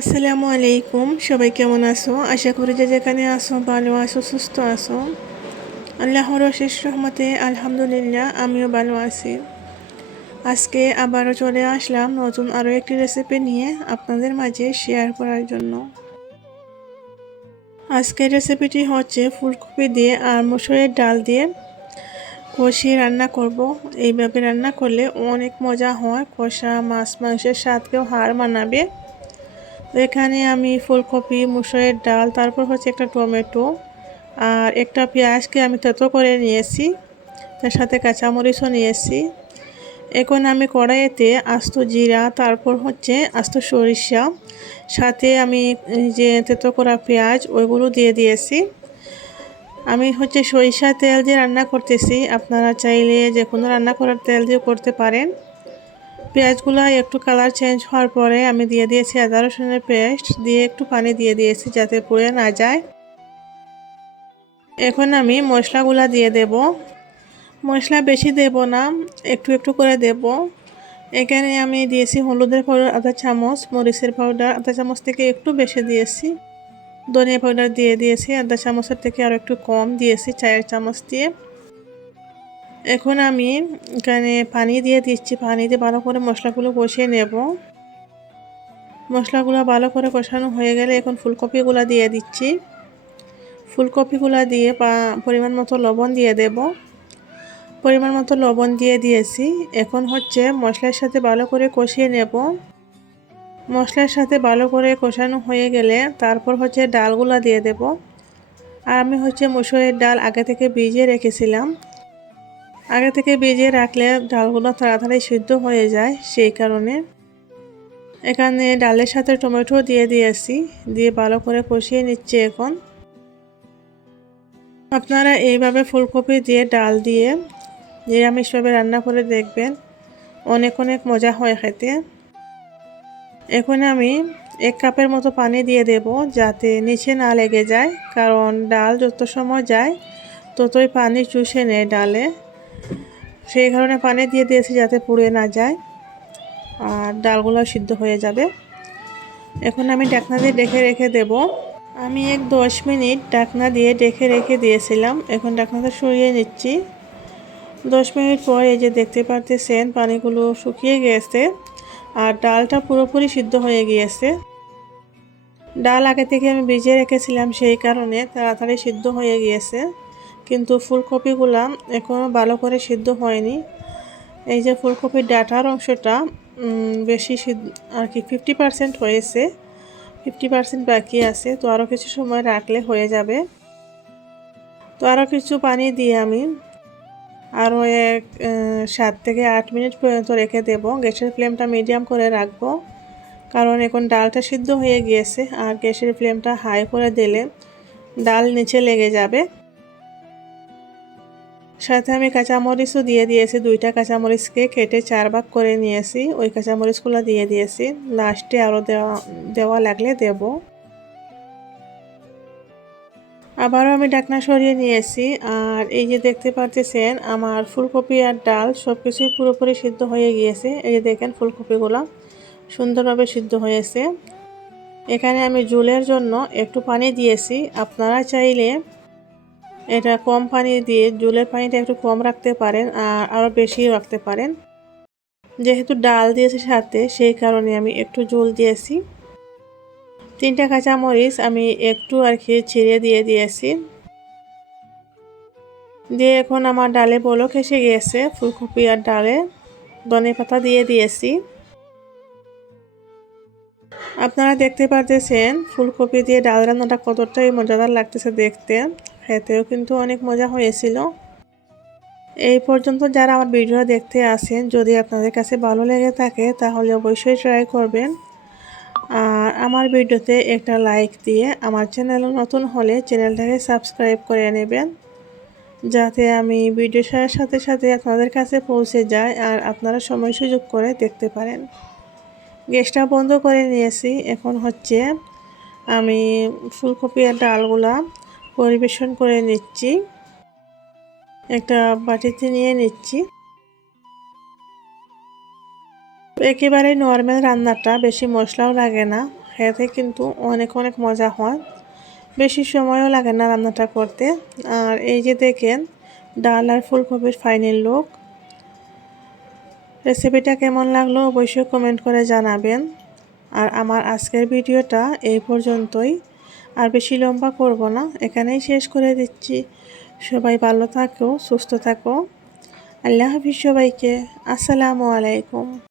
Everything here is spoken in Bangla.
আসসালামু আলাইকুম, সবাই কেমন আছো? আশা করি যে যেখানে আসো ভালো আছো, সুস্থ আছো। আল্লাহর শেষ রহমতে আলহামদুলিল্লাহ, আমিও ভালো আছি। আজকে আবারও চলে আসলাম নতুন আরও একটি রেসিপি নিয়ে আপনাদের মাঝে শেয়ার করার জন্য। আজকের রেসিপিটি হচ্ছে ফুলকপি দিয়ে আর মসুরের ডাল দিয়ে কষিয়ে রান্না করব। এইভাবে রান্না করলে অনেক মজা হয়, কষা, মাছ, মাংসের স্বাদকেও হার মানাবে। তো এখানে আমি ফুলকপি, মুসুরের ডাল, তারপর হচ্ছে একটা টমেটো আর একটা পেঁয়াজকে আমি তেতো করে নিয়েছি, তার সাথে কাঁচামরিচও নিয়েছি। এখন আমি কড়াইতে আস্ত জিরা, তারপর হচ্ছে আস্ত সরিষা, সাথে আমি যে তেতো করা পেঁয়াজ, ওইগুলো দিয়ে দিয়েছি। আমি হচ্ছে সরিষা তেল দিয়ে রান্না করতেছি, আপনারা চাইলে যে কোনো রান্না করার তেল দিয়ে করতে পারেন। পেঁয়াজগুলো একটু কালার চেঞ্জ হওয়ার পরে আমি দিয়ে দিয়েছি আদা রসুনের পেস্ট, দিয়ে একটু পানি দিয়ে দিয়েছি যাতে পুড়ে না যায়। এখন আমি মশলাগুলো দিয়ে দেব। মশলা বেশি দেব না, একটু একটু করে দেব। এখানে আমি দিয়েছি হলুদের পাউডার আধা চামচ, মরিচের পাউডার আধা চামচ থেকে একটু বেশি দিয়েছি। ধনিয়া পাউডার দিয়ে দিয়েছি আধা চামচের থেকে আরও একটু কম দিয়েছি, চায়ের চামচ দিয়ে। এখন আমি এখানে পানি দিয়ে দিচ্ছি। পানি দিয়ে ভালো করে মশলাগুলো কষিয়ে নেব। মশলাগুলো ভালো করে কষানো হয়ে গেলে এখন ফুলকপিগুলো দিয়ে দিচ্ছি। ফুলকপিগুলো দিয়ে পরিমাণ মতো লবণ দিয়ে দেব। পরিমাণ মতো লবণ দিয়ে দিয়েছি। এখন হচ্ছে মশলার সাথে ভালো করে কষিয়ে নেব। মশলার সাথে ভালো করে কষানো হয়ে গেলে তারপর হচ্ছে ডালগুলো দিয়ে দেব। আর আমি হচ্ছে মুসুরের ডাল আগে থেকে ভিজিয়ে রেখেছিলাম। আগে থেকে ভিজিয়ে রাখলে ডালগুলো তাড়াতাড়ি সিদ্ধ হয়ে যায়, সেই কারণে। এখানে ডালের সাথে টমেটো দিয়ে দিয়েছি, দিয়ে ভালো করে কষিয়ে নিচ্ছে এখন। আপনারা এইভাবে ফুলকপি দিয়ে ডাল দিয়ে নিরামিষভাবে রান্না করে দেখবেন, অনেক অনেক মজা হয় খেতে। এখন আমি এক কাপের মতো পানি দিয়ে দেব যাতে নিচে না লেগে যায়, কারণ ডাল যত সময় যায়, ততই পানি চুষে নেয় ডালে। সেই কারণে পানি দিয়ে দিয়েছি যাতে পুড়ে না যায় আর ডালগুলো সিদ্ধ হয়ে যাবে। এখন আমি ডাকনা দিয়ে ডেকে রেখে দেব। আমি এক দশ মিনিট ডাকনা দিয়ে ডেকে রেখে দিয়েছিলাম। এখন ডাকনাটা সরিয়ে নিচ্ছি। দশ মিনিট পর এই যে দেখতে পারতেছেন, পানিগুলো শুকিয়ে গিয়েছে আর ডালটা পুরোপুরি সিদ্ধ হয়ে গিয়েছে। ডাল আগে থেকে আমি ভিজিয়ে রেখেছিলাম সেই কারণে তাড়াতাড়ি সিদ্ধ হয়ে গিয়েছে। কিন্তু ফুলকপিগুলো এখনও ভালো করে সিদ্ধ হয়নি। এই যে ফুলকপির ডাটার অংশটা বেশি সিদ্ধ, আর কি ফিফটি পারসেন্ট হয়েছে। ফিফটি পারসেন্ট বাকি আছে, তো আরও কিছু সময় রাখলে হয়ে যাবে। তো আরও কিছু পানি দিয়ে আমি আরও এক সাত থেকে আট মিনিট পর্যন্ত রেখে দেব। গ্যাসের ফ্লেমটা মিডিয়াম করে রাখব, কারণ এখন ডালটা সিদ্ধ হয়ে গিয়েছে, আর গ্যাসের ফ্লেমটা হাই করে দিলে ডাল নিচে লেগে যাবে। সাথে আমি কাঁচামরিচও দিয়ে দিয়েছি। দুইটা কাঁচামরিচকে কেটে চার ভাগ করে নিয়েছি। ওই কাঁচামরিচগুলো দিয়ে দিয়েছি। লাস্টে আরও দেওয়া দেওয়া লাগলে দেব। আবারও আমি ডাকনা সরিয়ে নিয়েছি। আর এই যে দেখতে পারতেছেন, আমার ফুলকপি আর ডাল সব কিছুই পুরোপুরি সিদ্ধ হয়ে গিয়েছে। এই যে দেখেন ফুলকপিগুলো সুন্দরভাবে সিদ্ধ হয়েছে। এখানে আমি জুলের জন্য একটু পানি দিয়েছি। আপনারা চাইলে এটা কম পানি দিয়ে জলের পানিটা একটু কম রাখতে পারেন আর আরও বেশি রাখতে পারেন। যেহেতু ডাল দিয়েছি সাথে, সেই কারণে আমি একটু জল দিয়েছি। তিনটা কাঁচামরিচ আমি একটু আর কি ছিঁড়ে দিয়ে দিয়েছি। দিয়ে এখন আমার ডালে বলক এসে গিয়েছে ফুলকপি আর ডালে ধনে পাতা দিয়ে দিয়েছি। আপনারা দেখতে পারতেছেন, ফুলকপি দিয়ে ডাল রান্নাটা কতটাই মজাদার লাগতেছে দেখতে। খেতেও কিন্তু অনেক মজা হয়েছিল। এই পর্যন্ত যারা আমার ভিডিও দেখতে আসেন, যদি আপনাদের কাছে ভালো লেগে থাকে, তাহলে অবশ্যই ট্রাই করবেন। আর আমার ভিডিওতে একটা লাইক দিয়ে আমার চ্যানেল নতুন হলে চ্যানেলটাকে সাবস্ক্রাইব করে নেবেন। যাতে আমি ভিডিও সারার সাথে সাথে আপনাদের কাছে পৌঁছে যায় আর আপনারা সময় সুযোগ করে দেখতে পারেন। গ্যাসটা বন্ধ করে নিয়েছি। এখন হচ্ছে আমি ফুলকপি আর ডালগুলা পরিবেশন করে নিচ্ছি। একটা বাটিতে নিয়ে নিচ্ছি। একেবারে নর্মাল রান্নাটা, বেশি মশলাও লাগে না। খেতে কিন্তু অনেক অনেক মজা হয়। বেশি সময়ও লাগে না রান্নাটা করতে। আর এই যে দেখেন, ডাল আর ফুলকপির ফাইনাল লুক রেসিপিটা কেমন লাগল অবশ্যই কমেন্ট করে জানাবেন। আর আমার আজকের ভিডিওটা এই পর্যন্তই। আর বেশি লম্বা করব না। এখানেই শেষ করে দিচ্ছি। সবাই ভালো থাকো, সুস্থ থাকো। আল্লাহ হাফিজ সবাইকে। আসসালামু আলাইকুম।